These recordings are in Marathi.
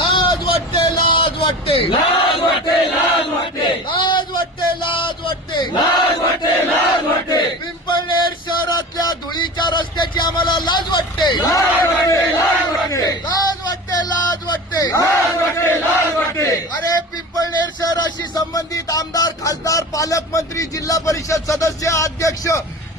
लाज वाटते, लाज वाटते, लाज वाटते, लाज वाटते, लाज वाटते, लाज वाटते. लाज वाटते, लाज वाटते, पिंपळनेर शहरातल्या धुळीच्या रस्त्याची आम्हाला लाज वाटते, लाज वाटते, लाज वाटते, लाज वाटते, लाज वाटते. लाज वाटते, लाज वाटते. अरे पिंपळनेर शहराशी संबंधित आमदार, खासदार, पालकमंत्री, जिल्हा परिषद सदस्य, अध्यक्ष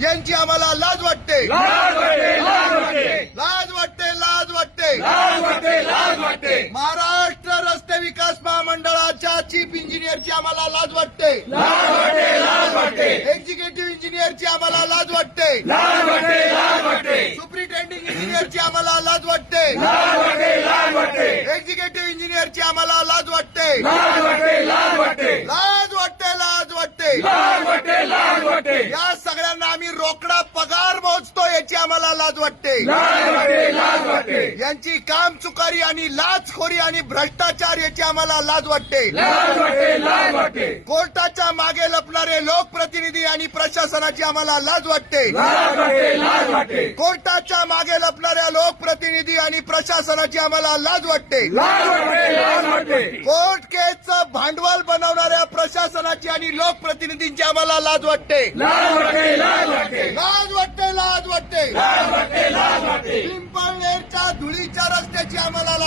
यांची आम्हाला लाज वाटते, लाज वाटते, लाज वाटते, लाज वाटते, लाज वाटते. लाज वाटते, लाज वाटते. महाराष्ट्र रस्ते विकास महामंडळाच्या चीफ इंजिनियरची आम्हाला लाज वाटते, लाज वाटते, लाज वाटते, एक्झिक्युटिव्ह इंजिनियरची आम्हाला लाज वाटते, लाज वाटते, लाज वाटते, सुप्रिटेंडिंग इंजिनियरची आम्हाला लाज वाटते, लाज वाटते, लाज वाटते, एक्झिक्युटिव्ह इंजिनियरची आम्हाला लाज वाटते, लाज वाटते, लाज वाटते, लाज वाटते, लाज वाटते. लाज वाटते, लाज वाटते, या सगळ्यांना आम्ही रोकडा पगार मोजतो याची आम्हाला लाज वाटते. लाज वाटते, लाज वाटते, यांची काम चुकारी आणि लाचखोरी आणि भ्रष्टाचार याची आम्हाला लाज वाटते. लाज वाटते, लाज वाटते, कोर्टाच्या मागे लपणारे लोकप्रतिनिधी आणि प्रशासनाची आम्हाला लाज वाटते. लाज वाटते, लाज वाटते, कोर्टाच्या मागे लपणाऱ्या लोकप्रतिनिधी आणि प्रशासनाची आम्हाला लाज वाटते. लाज वाटते, लाज वाटते, कोर्ट केसचं भांडवल बनवणाऱ्या प्रशासनाची आणि लोकप्रतिनिधींची आम्हाला लाज वाटते. लाज वाटते, लाज वाटते, लाज वाटते, लाज वाटते. लाज वाटते, लाज वाटते. पिंपळनेरच्या धुळीच्या रस्त्याची आम्हाला